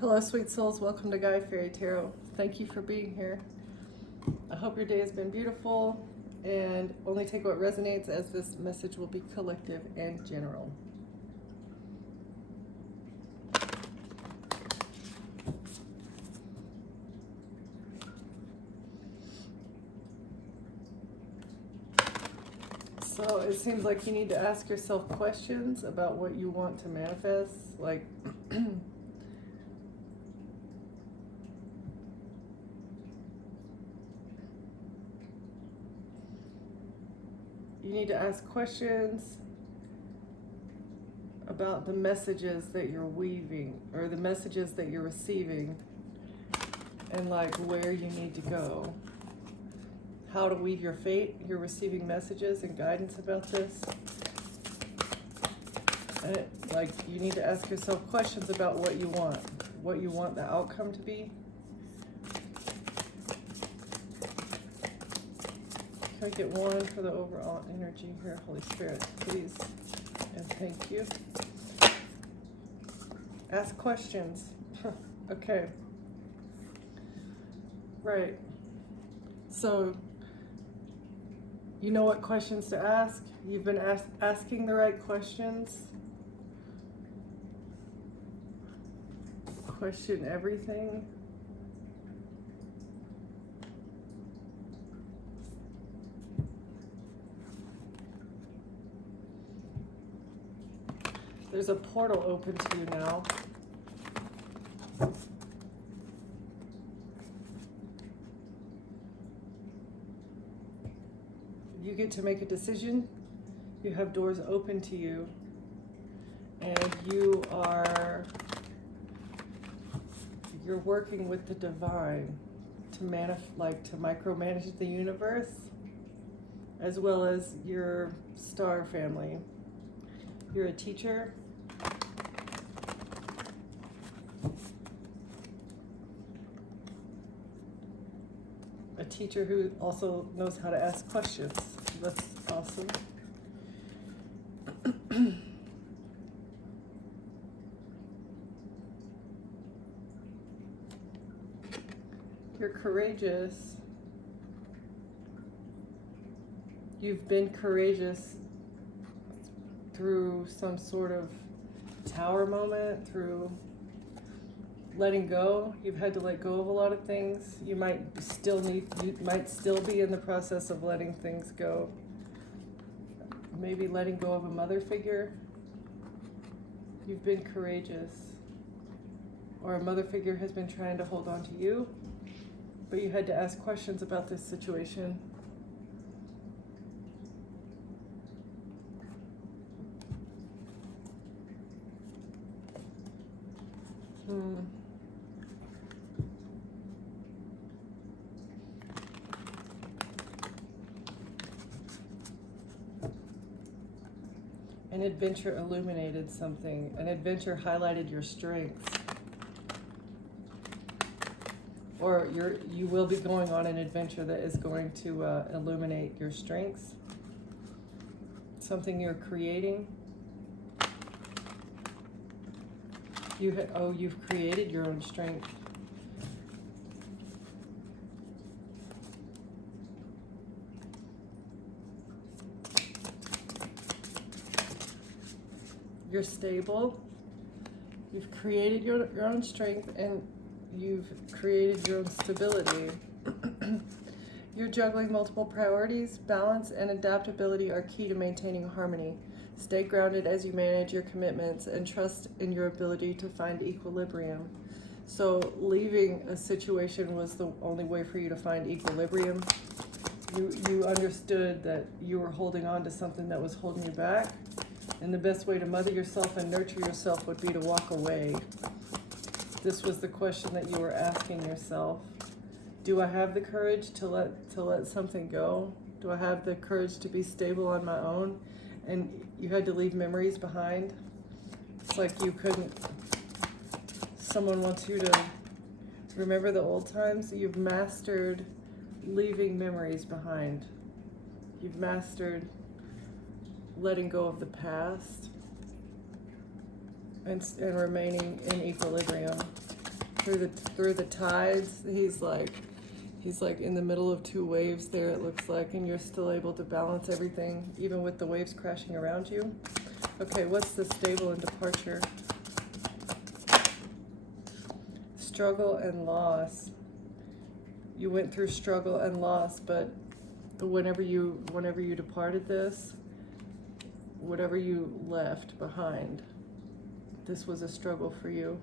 Hello, sweet souls. Welcome to Guy Fairy Tarot. Thank you for being here. I hope your day has been beautiful, and only take what resonates, as this message will be collective and general. So it seems like you need to ask yourself questions about what you want to manifest, like you need to ask questions about the messages that you're weaving or the messages that you're receiving, and like where you need to go, how to weave your fate. You're receiving messages and guidance about this, and like you need to ask yourself questions about what you want the outcome to be. Can I get one for the overall energy here? Holy Spirit, please and thank you. Ask questions. Okay. Right. So, you know what questions to ask? You've been asking the right questions. Question everything. There's a portal open to you now. You get to make a decision. You have doors open to you, and you're working with the divine to micromanage the universe, as well as your star family. You're a teacher. A teacher who also knows how to ask questions. That's awesome. You're courageous. You've been courageous through some sort of tower moment, through letting go. You've had to let go of a lot of things. You might still be in the process of letting things go. Maybe letting go of a mother figure. You've been courageous. Or a mother figure has been trying to hold on to you, but you had to ask questions about this situation. An adventure illuminated something. An adventure highlighted your strengths. Or you will be going on an adventure that is going to illuminate your strengths. Something you're creating. You've created your own strength. You're stable. You've created your own strength, and you've created your own stability. You're juggling multiple priorities. Balance and adaptability are key to maintaining harmony. Stay grounded as you manage your commitments and trust in your ability to find equilibrium. So leaving a situation was the only way for you to find equilibrium. You understood that you were holding on to something that was holding you back. And the best way to mother yourself and nurture yourself would be to walk away. This was the question that you were asking yourself. Do I have the courage to let something go? Do I have the courage to be stable on my own? And you had to leave memories behind. It's like you couldn't. Someone wants you to remember the old times. You've mastered leaving memories behind. You've mastered letting go of the past and remaining in equilibrium. through the tides. He's like in the middle of two waves there, it looks like, and you're still able to balance everything, even with the waves crashing around you. Okay, what's the stable and departure? Struggle and loss. You went through struggle and loss, but whenever you departed this, whatever you left behind, this was a struggle for you.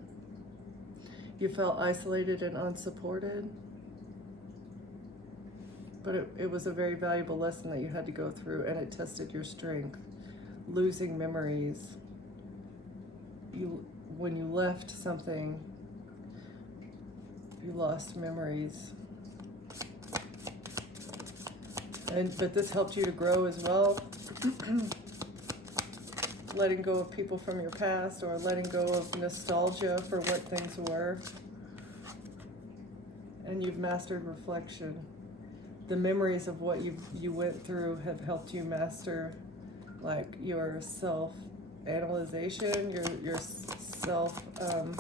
You felt isolated and unsupported, but it was a very valuable lesson that you had to go through, and it tested your strength. Losing memories. When you left something, you lost memories. But this helped you to grow as well. Letting go of people from your past, or letting go of nostalgia for what things were. And you've mastered reflection. The memories of what you went through have helped you master, like, your self-analyzation, your self-growth.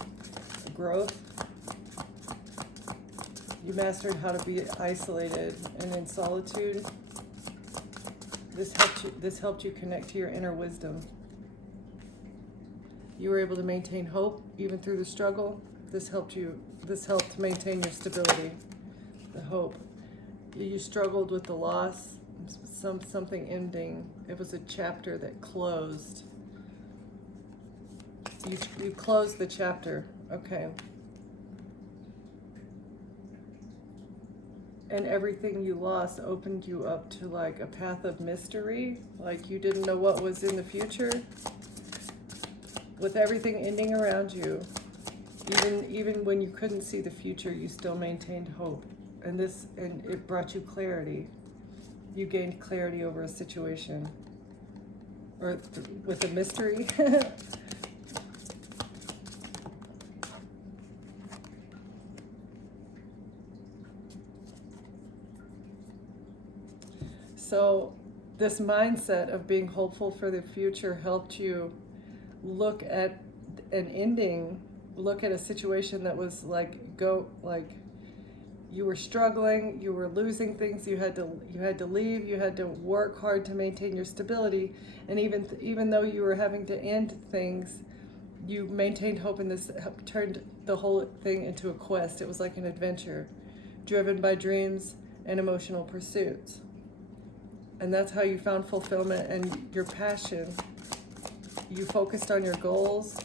You mastered how to be isolated and in solitude. This helped you connect to your inner wisdom. You were able to maintain hope even through the struggle. This helped maintain your stability, the hope. You struggled with the loss, something ending. It was a chapter that closed. You closed the chapter, okay. And everything you lost opened you up to, like, a path of mystery, like you didn't know what was in the future. With everything ending around you, even when you couldn't see the future, you still maintained hope. And it brought you clarity. You gained clarity over a situation, or with a mystery. So this mindset of being hopeful for the future helped you look at an ending, look at a situation that was you were struggling, you were losing things, you had to leave, you had to work hard to maintain your stability, and even though you were having to end things, you maintained hope, and this turned the whole thing into a quest. It was like an adventure, driven by dreams and emotional pursuits. And that's how you found fulfillment and your passion. You focused on your goals,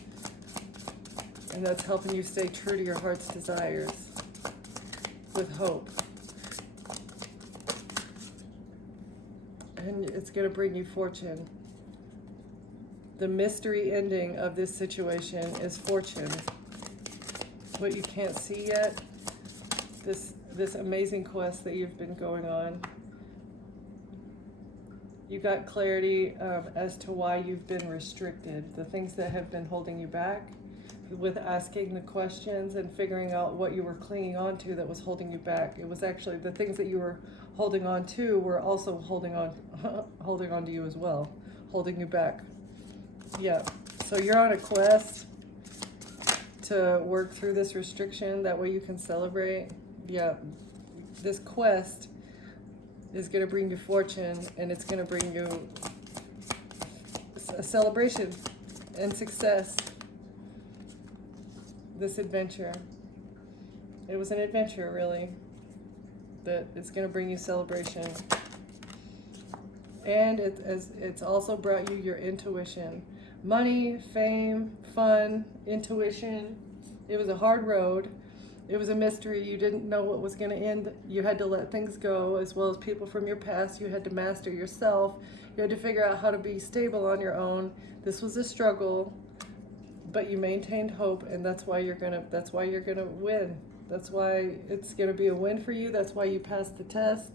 and that's helping you stay true to your heart's desires with hope. And it's going to bring you fortune. The mystery ending of this situation is fortune. What you can't see yet, this amazing quest that you've been going on. You got clarity as to why you've been restricted, the things that have been holding you back, with asking the questions and figuring out what you were clinging on to that was holding you back. It was actually the things that you were holding on to were also holding on to you as well, holding you back. Yeah, so you're on a quest to work through this restriction. That way you can celebrate. Yeah, this quest is going to bring you fortune, and it's going to bring you a celebration and success. This adventure. It was an adventure, really, that it's going to bring you celebration. And it's also brought you your intuition. Money, fame, fun, intuition. It was a hard road. It was a mystery. You didn't know what was going to end. You had to let things go, as well as people from your past. You had to master yourself. You had to figure out how to be stable on your own. This was a struggle, but you maintained hope, and that's why you're gonna win. That's why it's gonna be a win for you. That's why you passed the test.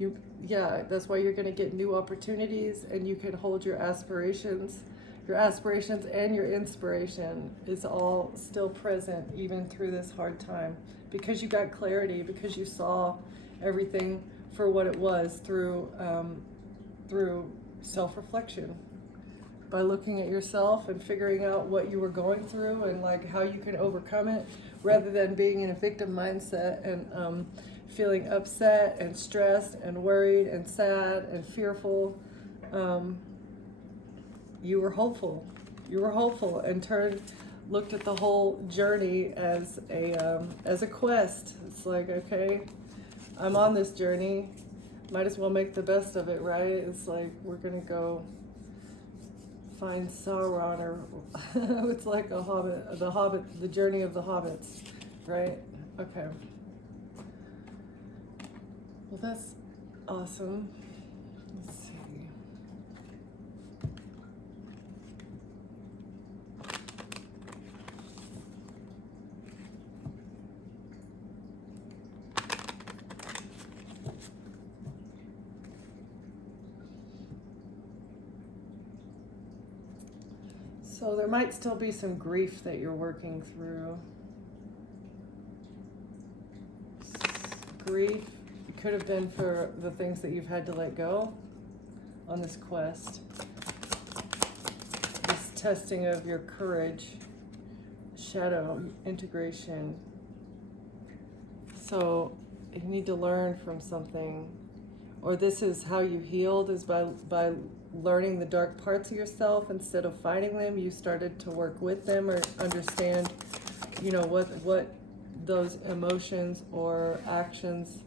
That's why you're gonna get new opportunities, and you can hold your aspirations. Your aspirations and your inspiration is all still present even through this hard time, because you got clarity, because you saw everything for what it was through self-reflection. by looking at yourself and figuring out what you were going through and like how you can overcome it, rather than being in a victim mindset and feeling upset and stressed and worried and sad and fearful. You were hopeful. You were hopeful and looked at the whole journey as a quest. It's like, okay, I'm on this journey. Might as well make the best of it, right? It's like we're gonna go find Sauron, or it's like a Hobbit, the journey of the hobbits, right? Okay. Well, that's awesome. Let's see. So there might still be some grief that you're working through. Grief, it could have been for the things that you've had to let go on this quest. This testing of your courage, shadow integration. So you need to learn from something, or this is how you healed, is by learning the dark parts of yourself. Instead of fighting them, you started to work with them or understand, what those emotions or actions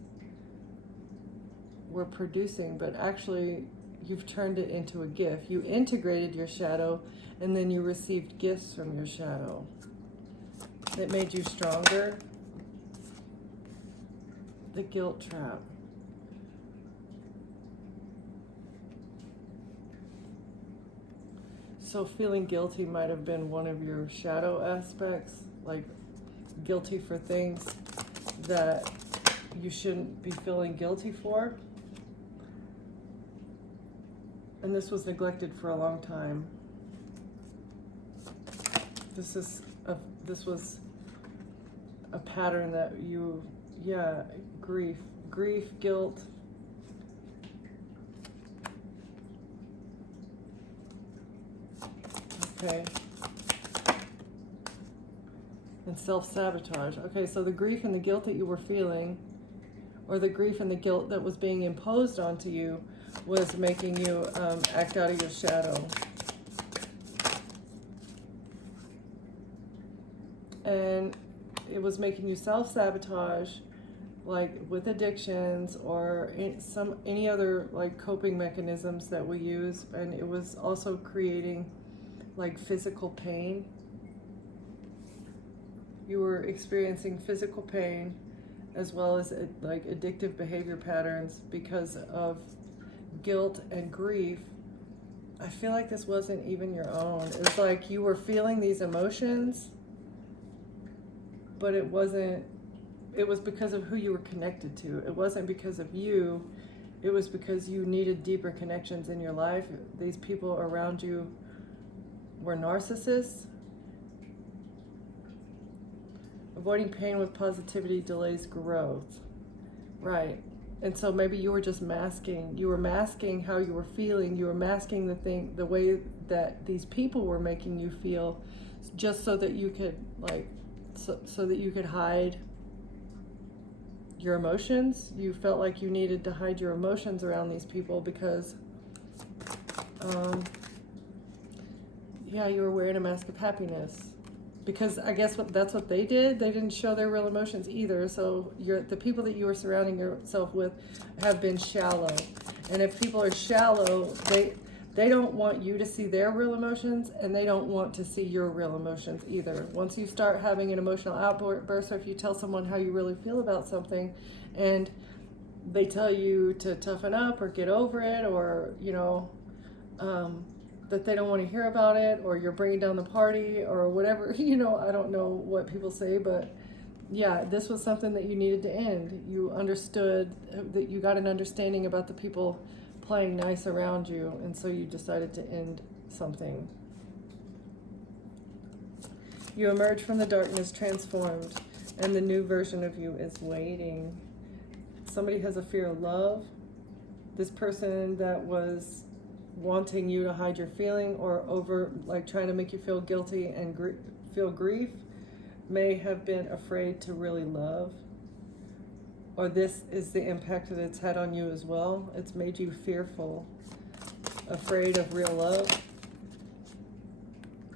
were producing. But actually, you've turned it into a gift. You integrated your shadow, and then you received gifts from your shadow that made you stronger. The guilt trap. So feeling guilty might have been one of your shadow aspects, like guilty for things that you shouldn't be feeling guilty for. And this was neglected for a long time. This was a pattern that grief, guilt. Okay. And self-sabotage. Okay, so the grief and the guilt that you were feeling, or the grief and the guilt that was being imposed onto you, was making you act out of your shadow. And it was making you self-sabotage, like with addictions or any other like coping mechanisms that we use. And it was also creating like physical pain. You were experiencing physical pain as well as like addictive behavior patterns because of guilt and grief. I feel like this wasn't even your own. It's like you were feeling these emotions, but it was because of who you were connected to. It wasn't because of you. It was because you needed deeper connections in your life. These people around you were narcissists. Avoiding pain with positivity delays growth. Right. And so maybe you were just masking. You were masking how you were feeling. You were masking the way that these people were making you feel, just so that you could so that you could hide your emotions. You felt like you needed to hide your emotions around these people because you were wearing a mask of happiness. Because I guess that's what they did. They didn't show their real emotions either. So the people that you were surrounding yourself with have been shallow. And if people are shallow, they don't want you to see their real emotions, and they don't want to see your real emotions either. Once you start having an emotional outburst, or if you tell someone how you really feel about something, and they tell you to toughen up or get over it, or that they don't want to hear about it, or you're bringing down the party or whatever, I don't know what people say, but yeah, this was something that you needed to end. You understood that you got an understanding about the people playing nice around you, and so you decided to end something. You emerge from the darkness transformed, and the new version of you is waiting. Somebody has a fear of love. This person that was wanting you to hide your feeling, or over, like, trying to make you feel guilty and feel grief, may have been afraid to really love. Or this is the impact that it's had on you as well. It's made you fearful, afraid of real love.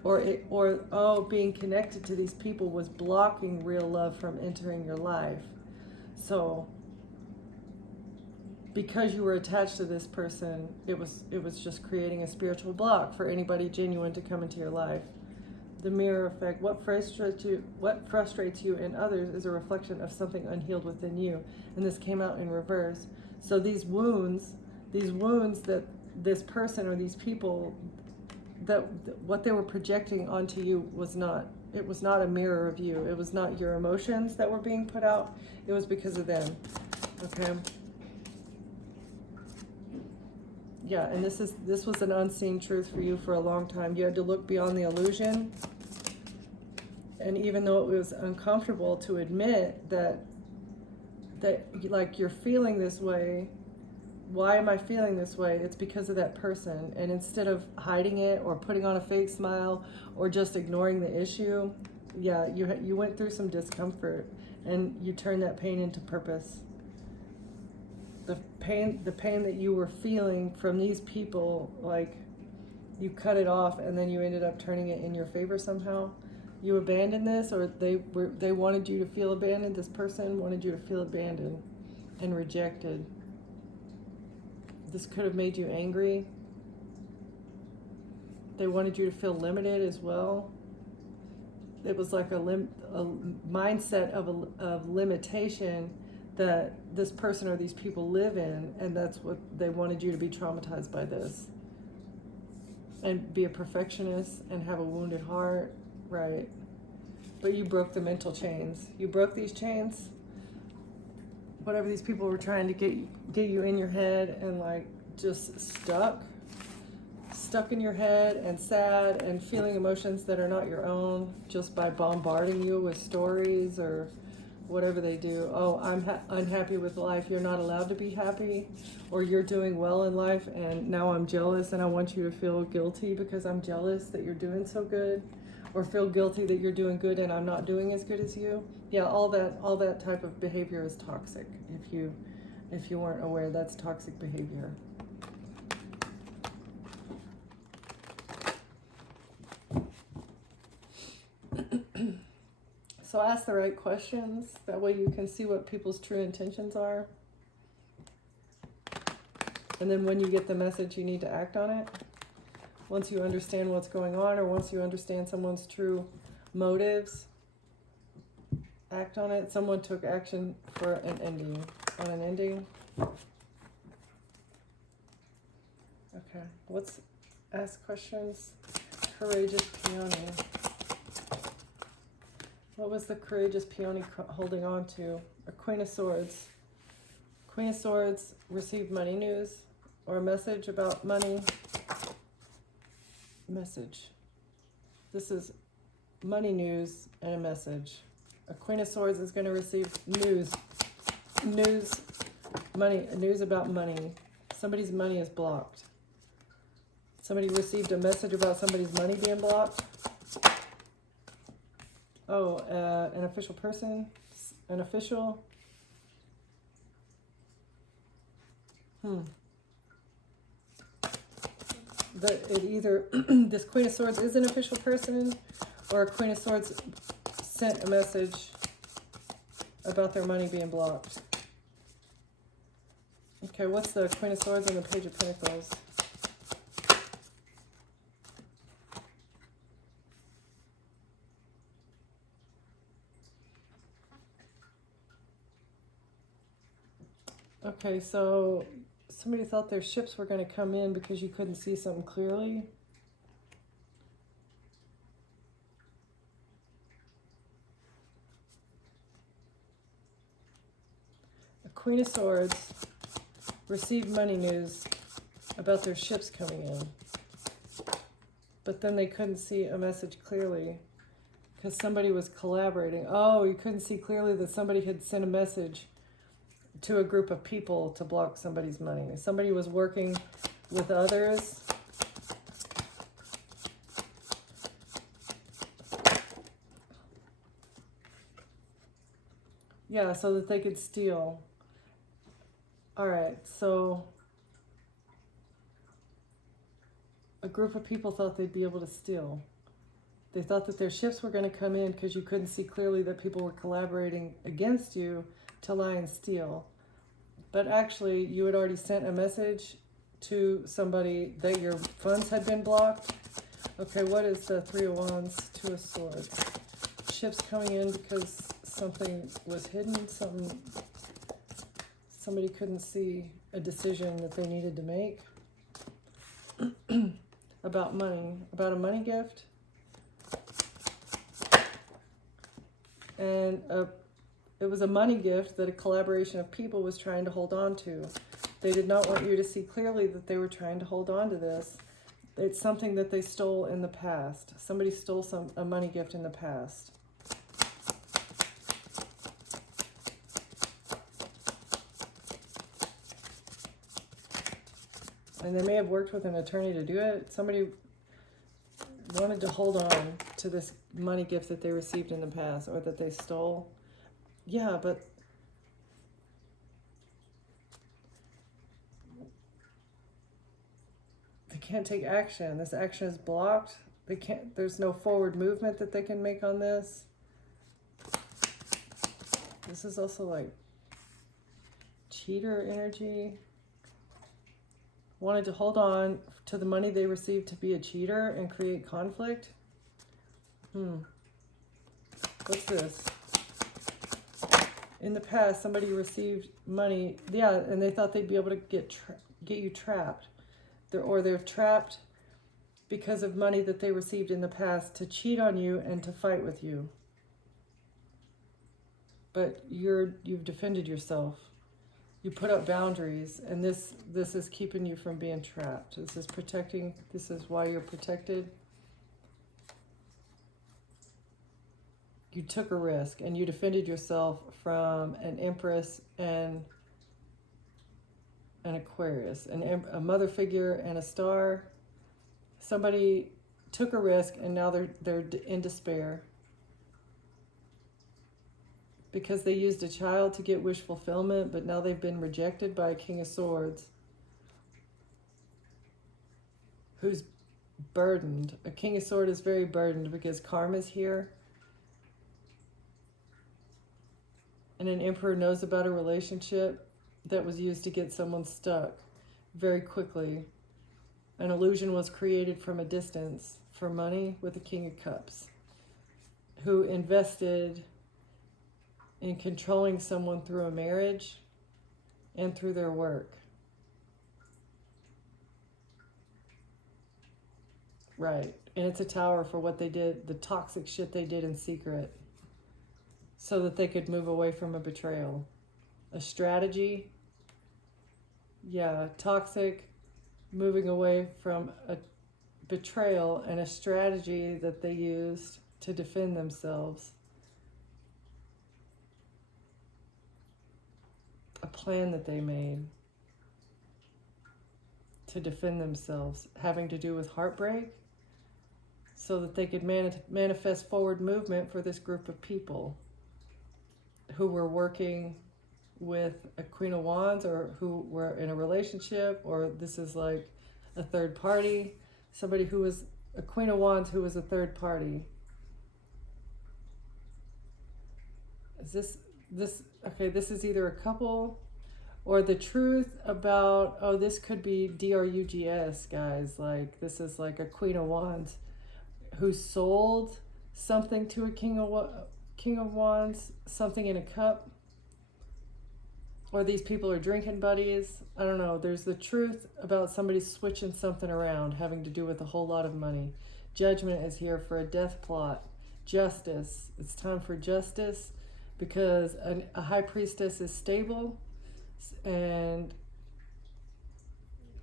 Or being connected to these people was blocking real love from entering your life. So because you were attached to this person, it was just creating a spiritual block for anybody genuine to come into your life. The mirror effect. What frustrates you in others is a reflection of something unhealed within you. And this came out in reverse. So these wounds that this person or these people, that what they were projecting onto you was not a mirror of you. It was not your emotions that were being put out. It was because of them. Okay. Yeah, and this was an unseen truth for you for a long time. You had to look beyond the illusion. And even though it was uncomfortable to admit that like, you're feeling this way, why am I feeling this way? It's because of that person. And instead of hiding it or putting on a fake smile or just ignoring the issue, yeah, you went through some discomfort and you turned that pain into purpose. The pain that you were feeling from these people, like, you cut it off and then you ended up turning it in your favor somehow. You abandoned this, or they wanted you to feel abandoned. This person wanted you to feel abandoned and rejected. This could have made you angry. They wanted you to feel limited as well. It was like a mindset of limitation that this person or these people live in, and that's what they wanted you to be traumatized by this. And be a perfectionist and have a wounded heart, right? But you broke the mental chains. You broke these chains. Whatever these people were trying to get you in your head and, like, just stuck in your head and sad and feeling emotions that are not your own just by bombarding you with stories or whatever they do. Oh, I'm unhappy with life. You're not allowed to be happy. Or you're doing well in life and now I'm jealous and I want you to feel guilty because I'm jealous that you're doing so good. Or feel guilty that you're doing good and I'm not doing as good as you. Yeah, all that type of behavior is toxic. If you weren't aware, that's toxic behavior. So ask the right questions. That way you can see what people's true intentions are. And then when you get the message, you need to act on it. Once you understand what's going on, or once you understand someone's true motives, act on it. Someone took action for an ending. On an ending. Okay, let's ask questions. Courageous peony. What was the courageous peony holding on to? A Queen of Swords. Queen of Swords received money news or a message about money. Message. This is money news and a message. A Queen of Swords is going to receive news about money. Somebody's money is blocked. Somebody received a message about somebody's money being blocked. Oh, an official person, an official. It either this Queen of Swords is an official person, or a Queen of Swords sent a message about their money being blocked. Okay, what's the Queen of Swords and the Page of Pentacles? Okay, so somebody thought their ships were going to come in because you couldn't see something clearly. A Queen of Swords received money news about their ships coming in. But then they couldn't see a message clearly because somebody was collaborating. Oh, you couldn't see clearly that somebody had sent a message to a group of people to block somebody's money. Somebody was working with others Yeah, so that they could steal. All right, so a group of people thought they'd be able to steal. They thought that their ships were going to come in because you couldn't see clearly that people were collaborating against you to lie and steal. But actually, you had already sent a message to somebody that your funds had been blocked. Okay, what is the Three of Wands, Two of Swords? Ships coming in because something was hidden, somebody couldn't see a decision that they needed to make about money, about a money gift. And it was a money gift that a collaboration of people was trying to hold on to. They did not want you to see clearly that they were trying to hold on to this. It's something that they stole in the past. Somebody stole a money gift in the past. And they may have worked with an attorney to do it. Somebody wanted to hold on to this money gift that they received in the past or that they stole. Yeah, but they can't take action. This action is blocked. They can't, there's no forward movement that they can make on this. This is also like cheater energy. Wanted to hold on to the money they received to be a cheater and create conflict. What's this? In the past, somebody received money, yeah, and they thought they'd be able to get you trapped. They're trapped because of money that they received in the past to cheat on you and to fight with you. But you've defended yourself. You put up boundaries, and this is keeping you from being trapped. This is protecting. This is why you're protected. You took a risk, and you defended yourself from an Empress and an Aquarius, a mother figure and a star. Somebody took a risk, and now they're in despair because they used a child to get wish fulfillment, but now they've been rejected by a King of Swords who's burdened. A King of Swords is very burdened because karma's here. And an Emperor knows about a relationship that was used to get someone stuck very quickly. An illusion was created from a distance for money with the King of Cups, who invested in controlling someone through a marriage and through their work. Right. And it's a tower for what they did, the toxic shit they did in secret, so that they could move away from a betrayal. A strategy. Yeah, toxic, moving away from a betrayal, and a strategy that they used to defend themselves. A plan that they made to defend themselves, having to do with heartbreak, so that they could manifest forward movement for this group of people who were working with a Queen of Wands, or who were in a relationship, or this is like a third party, somebody who was a Queen of Wands who was a third party. Is this okay, this is either a couple or the truth about, oh, this could be drugs, guys. Like, this is like a Queen of Wands who sold something to a King of Wands, something in a cup. Or these people are drinking buddies. I don't know. There's the truth about somebody switching something around, having to do with a whole lot of money. Judgment is here for a death plot. Justice. It's time for justice, because a high priestess is stable, and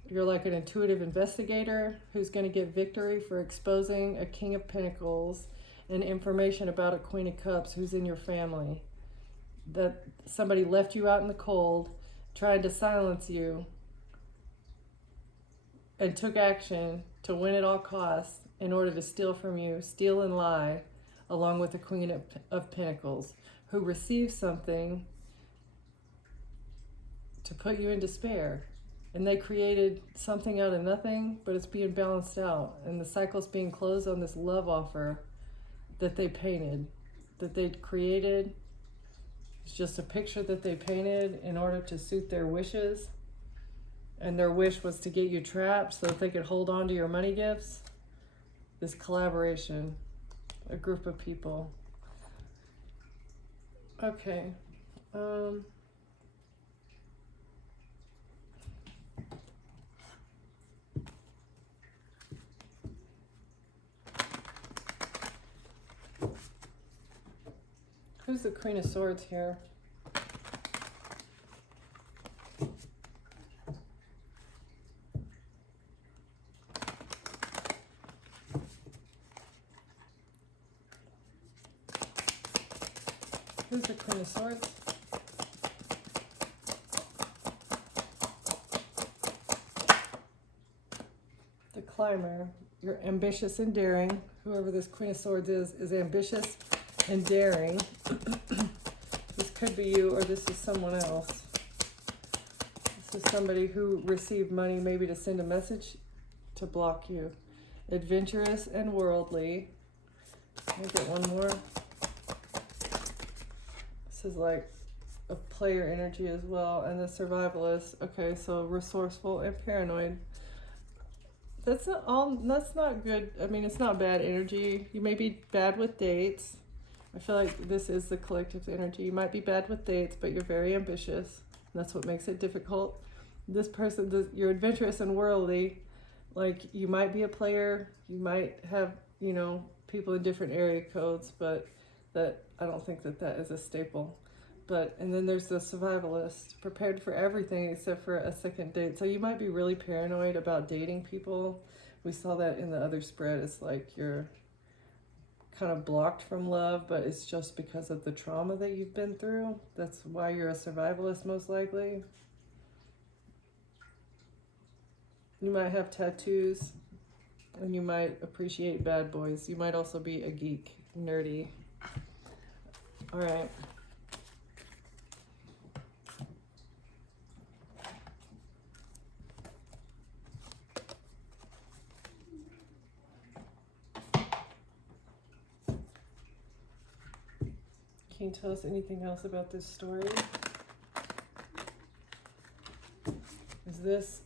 you're like an intuitive investigator who's going to get victory for exposing a King of Pentacles and information about a Queen of Cups who's in your family. That somebody left you out in the cold, tried to silence you, and took action to win at all costs in order to steal from you, steal and lie, along with the Queen of Pentacles. who receive something to put you in despair. And they created something out of nothing, but it's being balanced out. And the cycle's being closed on this love offer that they painted, that they created. It's just a picture that they painted in order to suit their wishes. And their wish was to get you trapped so that they could hold on to your money gifts. This collaboration, a group of people. Okay. Who's the Queen of Swords here? Who's the Queen of Swords? The Climber. You're ambitious and daring. Whoever this Queen of Swords is ambitious and daring. This could be you, or this is someone else. This is somebody who received money maybe to send a message to block you. Adventurous and worldly. Let me get one more. This is like a player energy as well. And the survivalist. Okay, so resourceful and paranoid. That's not good. I mean, it's not bad energy. You may be bad with dates. I feel like this is the collective energy. You might be bad with dates, but you're very ambitious. And that's what makes it difficult. This person, you're adventurous and worldly. Like, you might be a player. You might have, you know, people in different area codes, but that I don't think that is a staple. And then there's the survivalist, prepared for everything except for a second date. So you might be really paranoid about dating people. We saw that in the other spread. It's like you're kind of blocked from love, but it's just because of the trauma that you've been through. That's why you're a survivalist, most likely. You might have tattoos, and you might appreciate bad boys. You might also be a geek, nerdy. All right. Can you tell us anything else about this story? Is this,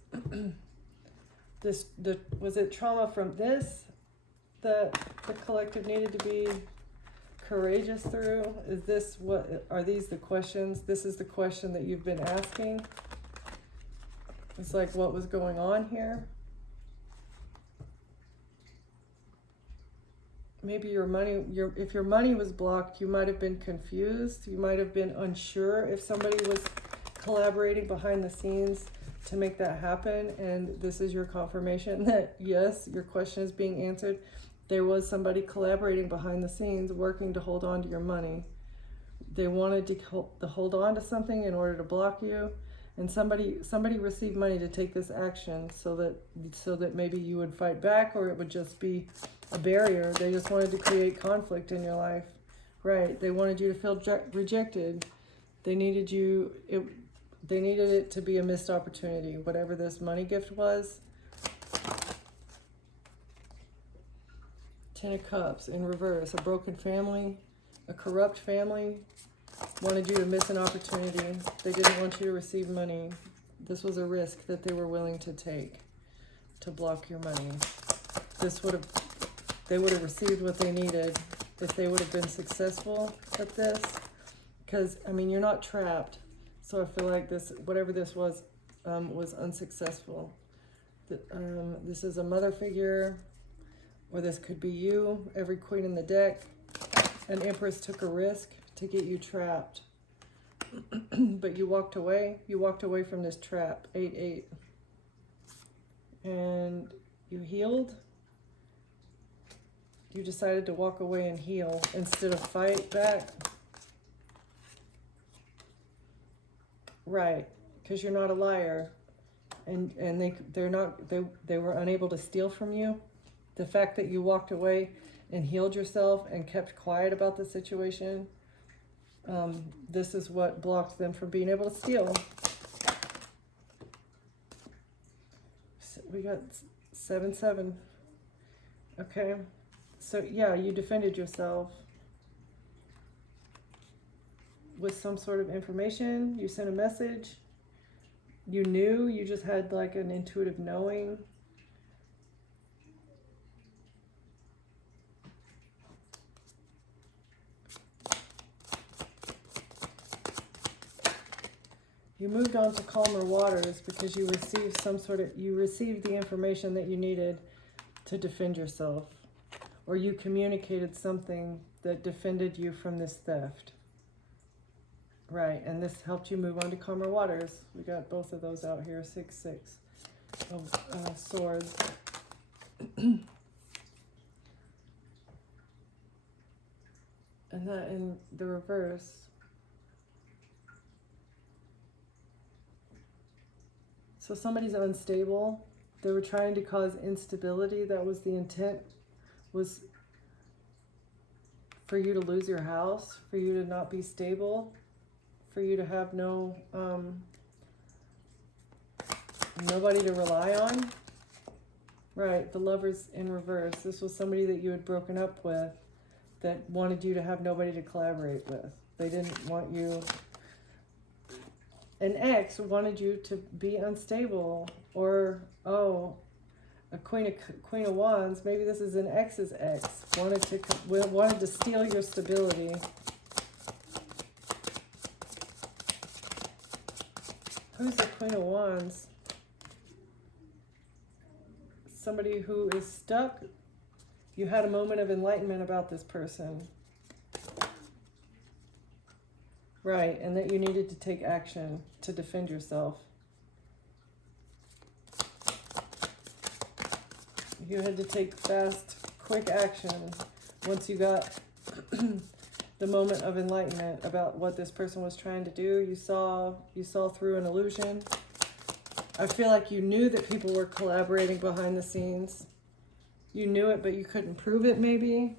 was it trauma from this that the collective needed to be courageous through? Is this are these the questions? This is the question that you've been asking? It's like, what was going on here? Maybe if your money was blocked, you might have been confused. You might have been unsure if somebody was collaborating behind the scenes to make that happen. And this is your confirmation that yes, your question is being answered. There was somebody collaborating behind the scenes, working to hold on to your money. They wanted to hold on to something in order to block you. And somebody received money to take this action so that maybe you would fight back, or it would just be a barrier. They just wanted to create conflict in your life. Right. They wanted you to feel rejected. They needed it to be a missed opportunity, whatever this money gift was. Ten of Cups in reverse. A broken family, a corrupt family, wanted you to miss an opportunity. They didn't want you to receive money. This was a risk that they were willing to take to block your money. They would have received what they needed if they would have been successful at this. Because, I mean, you're not trapped. So I feel like this, whatever this was unsuccessful. This is a mother figure, or this could be you. Every queen in the deck. An Empress took a risk to get you trapped. But you walked away. You walked away from this trap. 8-8. And you healed. You decided to walk away and heal instead of fight back. Right, because you're not a liar, and they were unable to steal from you. The fact that you walked away and healed yourself and kept quiet about the situation, This is what blocked them from being able to steal. So we got 7-7. Okay. So yeah, you defended yourself with some sort of information. You sent a message. You knew. You just had like an intuitive knowing. You moved on to calmer waters because you received the information that you needed to defend yourself, or you communicated something that defended you from this theft. Right, and this helped you move on to calmer waters. We got both of those out here, 6-6 of swords. And that in the reverse. So somebody's unstable. They were trying to cause instability. That was the intent, was for you to lose your house, for you to not be stable, for you to have nobody to rely on. Right, the Lovers in reverse. This was somebody that you had broken up with that wanted you to have nobody to collaborate with. They didn't want you. An ex wanted you to be unstable, or a Queen of Wands. Maybe this is an ex's ex. Wanted to steal your stability. Who's the Queen of Wands? Somebody who is stuck. You had a moment of enlightenment about this person. Right, and that you needed to take action to defend yourself. You had to take fast, quick action once you got the moment of enlightenment about what this person was trying to do. You saw through an illusion. I feel like you knew that people were collaborating behind the scenes. You knew it, but you couldn't prove it, maybe.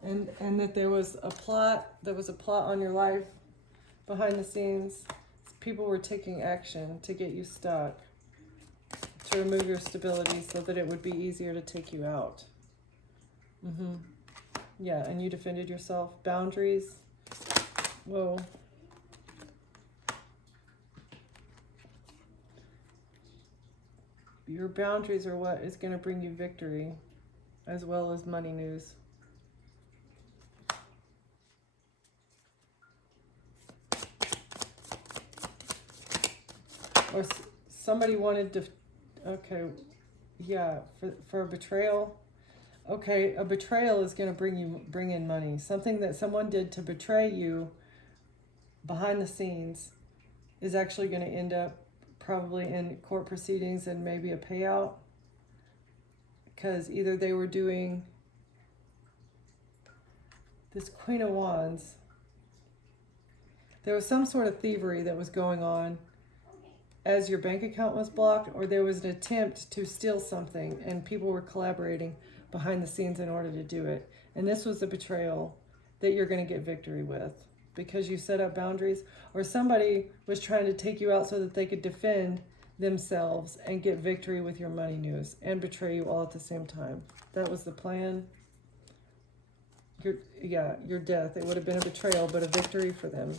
And that there was a plot on your life behind the scenes. People were taking action to get you stuck, to remove your stability so that it would be easier to take you out. Yeah, and you defended yourself. Boundaries. Whoa. Your boundaries are what is going to bring you victory, as well as money news. Or somebody wanted to, okay, yeah, for a betrayal. Okay, a betrayal is going to bring in money. Something that someone did to betray you behind the scenes is actually going to end up probably in court proceedings and maybe a payout. Because either they were doing this Queen of Wands. There was some sort of thievery that was going on as your bank account was blocked, or there was an attempt to steal something and people were collaborating behind the scenes in order to do it. And this was the betrayal that you're going to get victory with because you set up boundaries, or somebody was trying to take you out so that they could defend themselves and get victory with your money news and betray you all at the same time. That was the plan. Your death. It would have been a betrayal, but a victory for them.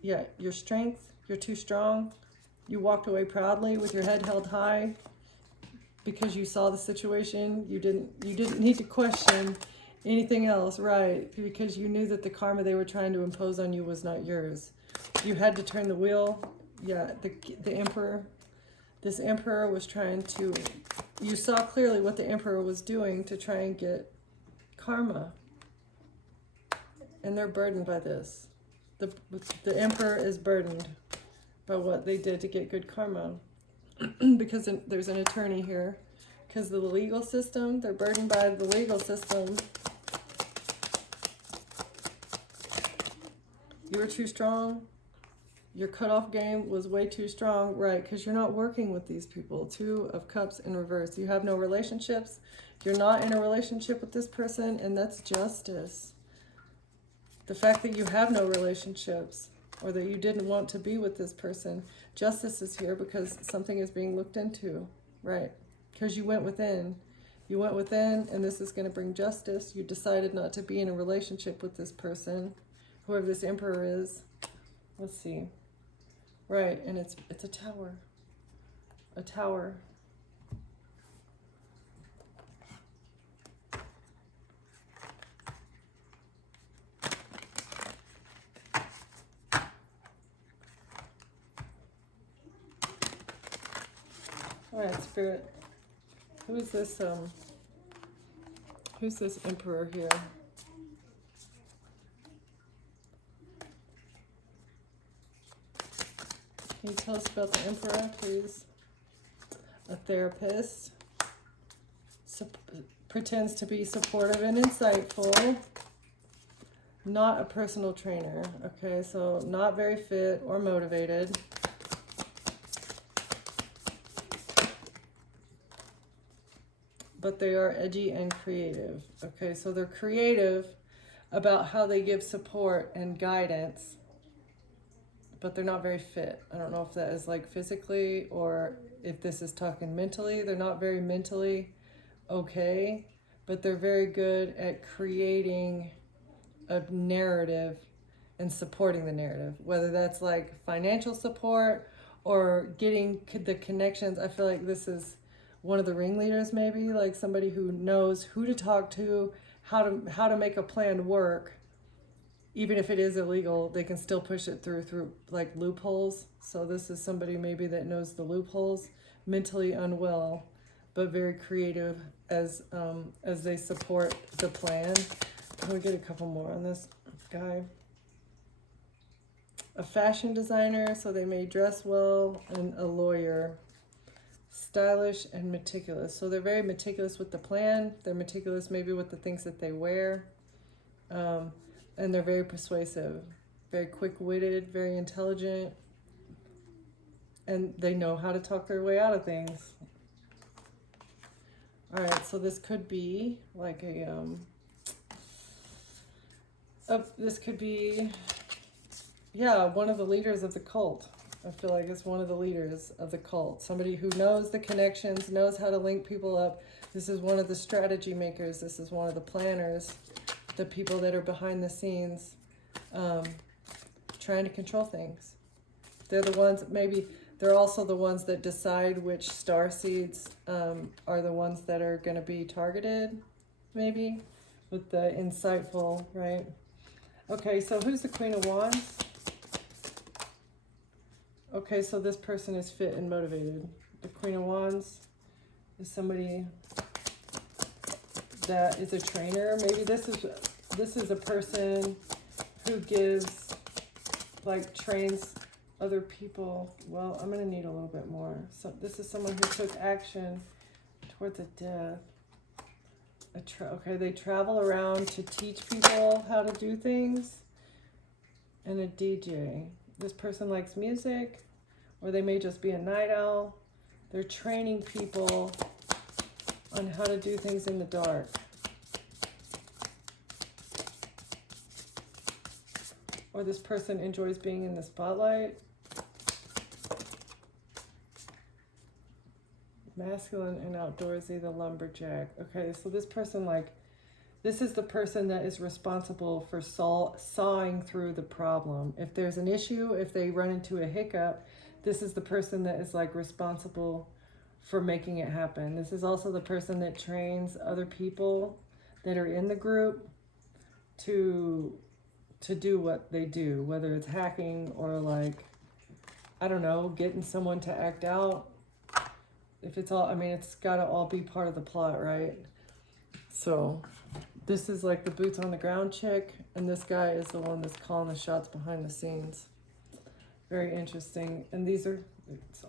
Yeah, your strength, you're too strong. You walked away proudly with your head held high because you saw the situation. You didn't need to question anything else, right? Because you knew that the karma they were trying to impose on you was not yours. You had to turn the wheel. Yeah, the emperor. This emperor was trying to, you saw clearly what the emperor was doing to try and get karma. And they're burdened by this. The emperor is burdened by what they did to get good karma. Because there's an attorney here. Because the legal system, they're burdened by the legal system. You were too strong. Your cutoff game was way too strong, right? Because you're not working with these people. 2 of Cups in reverse. You have no relationships. You're not in a relationship with this person, and that's justice. The fact that you have no relationships, or that you didn't want to be with this person, justice is here because something is being looked into, right? Because you went within. You went within, and this is going to bring justice. You decided not to be in a relationship with this person, whoever this emperor is. Let's see. Right, and it's a tower. A tower. All right, Spirit. Who's this emperor here? Can you tell us about the emperor, please? A therapist. Pretends to be supportive and insightful. Not a personal trainer. Okay, so not very fit or motivated. But they are edgy and creative. Okay, so they're creative about how they give support and guidance, but they're not very fit. I don't know if that is like physically or if this is talking mentally. They're not very mentally okay, but they're very good at creating a narrative and supporting the narrative, whether that's like financial support or getting the connections. I feel like this is one of the ringleaders, maybe like somebody who knows who to talk to, how to make a plan work. Even if it is illegal, they can still push it through like loopholes. So this is somebody maybe that knows the loopholes, mentally unwell, but very creative as they support the plan. Can we get a couple more on this guy? A fashion designer, so they may dress well, and a lawyer. Stylish and meticulous. So they're very meticulous with the plan. They're meticulous maybe with the things that they wear. And they're very persuasive, very quick-witted, very intelligent. And they know how to talk their way out of things. All right, so this could be like this could be, yeah, one of the leaders of the cult. I feel like it's one of the leaders of the cult. Somebody who knows the connections, knows how to link people up. This is one of the strategy makers. This is one of the planners, the people that are behind the scenes, trying to control things. They're the ones, maybe they're also the ones that decide which star seeds are the ones that are going to be targeted, maybe, with the insightful, right? Okay, so who's the Queen of Wands? Okay, so this person is fit and motivated. The Queen of Wands is somebody that is a trainer. Maybe this is a person who gives, like, trains other people. Well, I'm going to need a little bit more. So this is someone who took action towards a death. Okay, they travel around to teach people how to do things. And a DJ. This person likes music, or they may just be a night owl. They're training people on how to do things in the dark. Or this person enjoys being in the spotlight. Masculine and outdoorsy, the lumberjack. Okay, so this person, like, this is the person that is responsible for sawing through the problem. If there's an issue, if they run into a hiccup, this is the person that is, like, responsible for making it happen. This is also the person that trains other people that are in the group to do what they do, whether it's hacking or, like, I don't know, getting someone to act out. If it's all, I mean, it's got to all be part of the plot, right? So this is like the boots on the ground chick, and this guy is the one that's calling the shots behind the scenes. Very interesting. And these are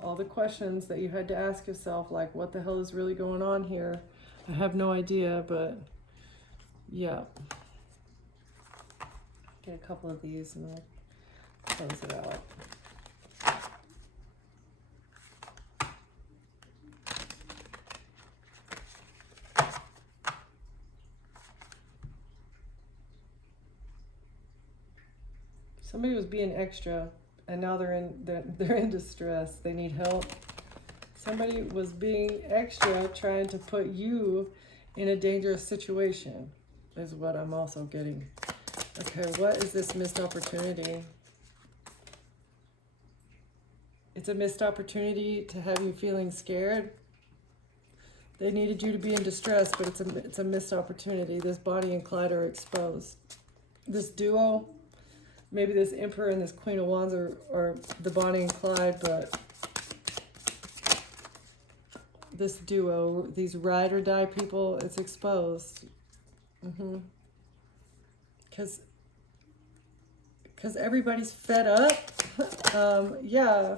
all the questions that you had to ask yourself, like, what the hell is really going on here? I have no idea, but yeah. Get a couple of these and I'll close it out. Somebody was being extra, and now they're in distress. They need help. Somebody was being extra, trying to put you in a dangerous situation, is what I'm also getting. Okay, what is this missed opportunity? It's a missed opportunity to have you feeling scared. They needed you to be in distress, but it's a missed opportunity. This Bonnie and Clyde are exposed. This duo, maybe this Emperor and this Queen of Wands are the Bonnie and Clyde, but this duo, these ride or die people, it's exposed. Because everybody's fed up. Yeah,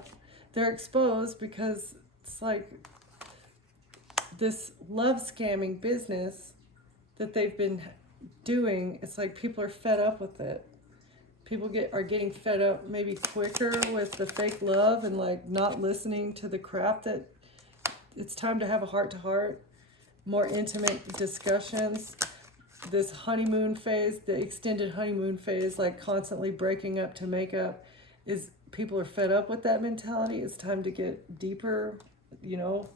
they're exposed because it's like this love scamming business that they've been doing. It's like people are fed up with it. People are getting fed up maybe quicker with the fake love and like not listening to the crap that it's time to have a heart-to-heart, more intimate discussions. This honeymoon phase, the extended honeymoon phase, like constantly breaking up to make up, is people are fed up with that mentality. It's time to get deeper, you know.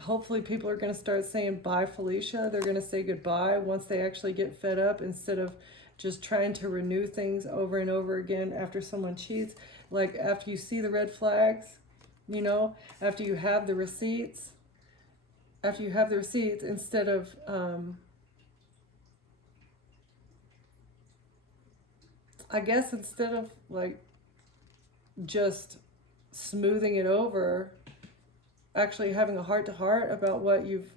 Hopefully people are going to start saying bye, Felicia. They're going to say goodbye once they actually get fed up, instead of just trying to renew things over and over again after someone cheats. Like after you see the red flags, you know, after you have the receipts, instead of I guess instead of like just smoothing it over, actually having a heart-to-heart about what you've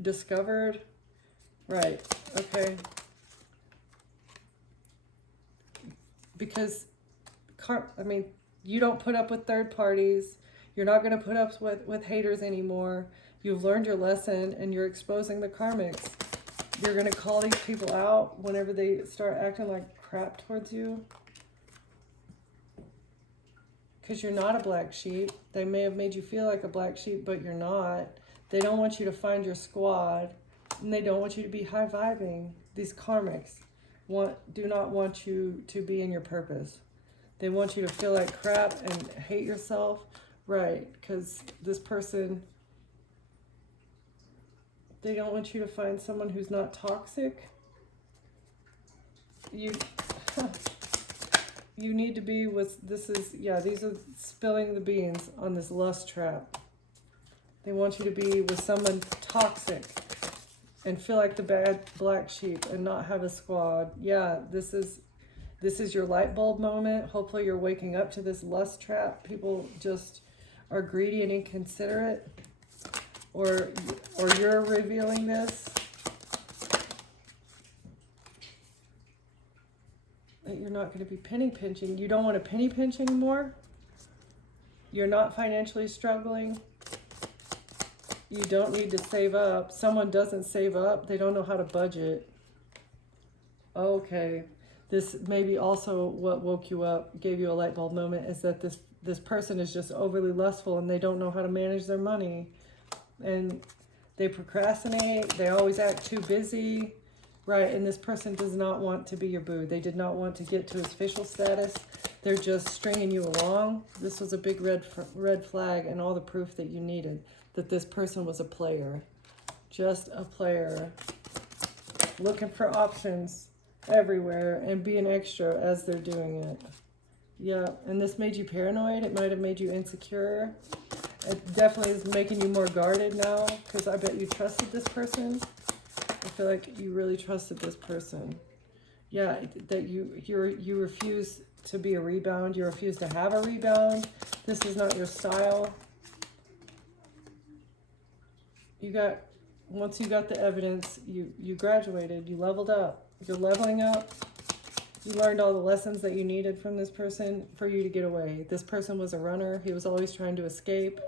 discovered. Right, okay. Because, I mean, you don't put up with third parties. You're not going to put up with haters anymore. You've learned your lesson and you're exposing the karmics. You're going to call these people out whenever they start acting like crap towards you. Because you're not a black sheep. They may have made you feel like a black sheep, but you're not. They don't want you to find your squad, and they don't want you to be high-vibing. These karmics do not want you to be in your purpose. They want you to feel like crap and hate yourself. Right, because this person, they don't want you to find someone who's not toxic. You need to be with, these are spilling the beans on this lust trap. They want you to be with someone toxic and feel like the bad black sheep and not have a squad. Yeah, this is your light bulb moment. Hopefully you're waking up to this lust trap. People just are greedy and inconsiderate, or you're revealing this. You're not going to be penny pinching. You don't want to penny pinch anymore. You're not financially struggling. You don't need to save up. Someone doesn't save up. They don't know how to budget. Okay. This maybe also what woke you up, gave you a light bulb moment, is that this person is just overly lustful and they don't know how to manage their money. And they procrastinate. They always act too busy. Right, and this person does not want to be your boo. They did not want to get to official status. They're just stringing you along. This was a big red flag and all the proof that you needed, that this person was a player. Just a player. Looking for options everywhere and being extra as they're doing it. Yeah, and this made you paranoid. It might have made you insecure. It definitely is making you more guarded now, because I bet you trusted this person. I feel like you really trusted this person. Yeah, that you refuse to be a rebound. You refuse to have a rebound. This is not your style. Once you got the evidence, you graduated, you leveled up. You're leveling up. You learned all the lessons that you needed from this person for you to get away. This person was a runner. He was always trying to escape,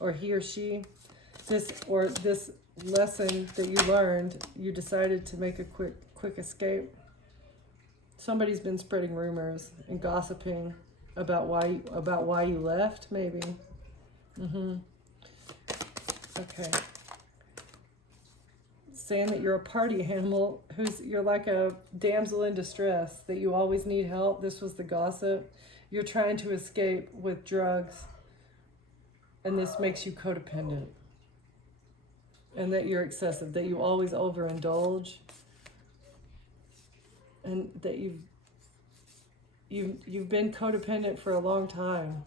or he or she. This lesson that you learned, you decided to make a quick escape. Somebody's been spreading rumors and gossiping about why you left, maybe. Okay. saying that you're a party animal, you're like a damsel in distress, that you always need help. This was the gossip. You're trying to escape with drugs, and this makes you codependent. And that you're excessive, that you always overindulge, and that you've been codependent for a long time.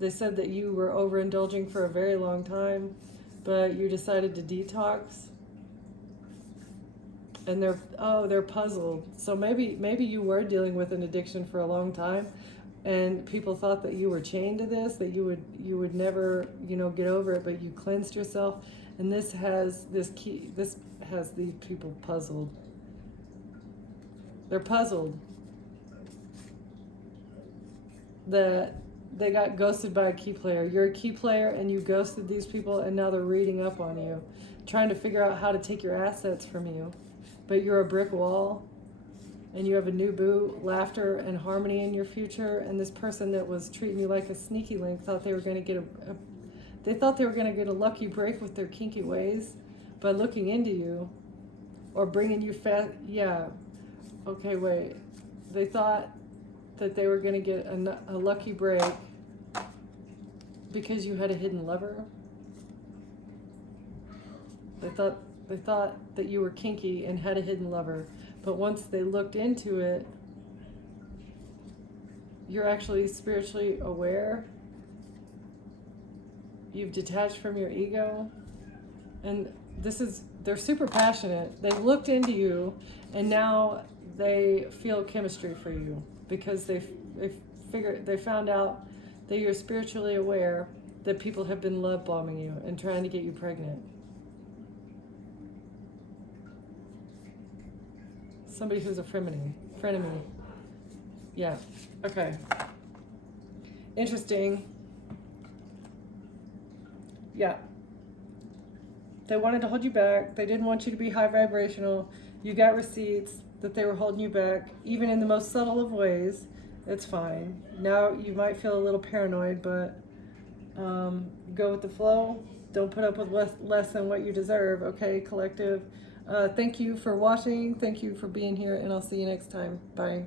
They said that you were overindulging for a very long time, but you decided to detox. And they're puzzled. So maybe you were dealing with an addiction for a long time, and people thought that you were chained to this, that you would never, get over it, but you cleansed yourself. And this has these people puzzled. They're puzzled that they got ghosted by a key player. You're a key player and you ghosted these people, and now they're reading up on you, trying to figure out how to take your assets from you. But you're a brick wall, and you have a new boo, laughter and harmony in your future. And this person that was treating you like a sneaky link thought they were going to get a lucky break with their kinky ways by looking into you or bringing you fat. Yeah. Okay, wait. They thought that they were going to get a lucky break because you had a hidden lover. They thought that you were kinky and had a hidden lover. But once they looked into it, you're actually spiritually aware. You've detached from your ego. And they're super passionate. They looked into you, and now they feel chemistry for you because they found out that you're spiritually aware that people have been love bombing you and trying to get you pregnant. Somebody who's a frenemy. Yeah. Okay. Interesting. Yeah. They wanted to hold you back. They didn't want you to be high vibrational. You got receipts that they were holding you back, even in the most subtle of ways. It's fine. Now you might feel a little paranoid, but go with the flow. Don't put up with less than what you deserve. Okay, collective. Thank you for watching. Thank you for being here, and I'll see you next time. Bye.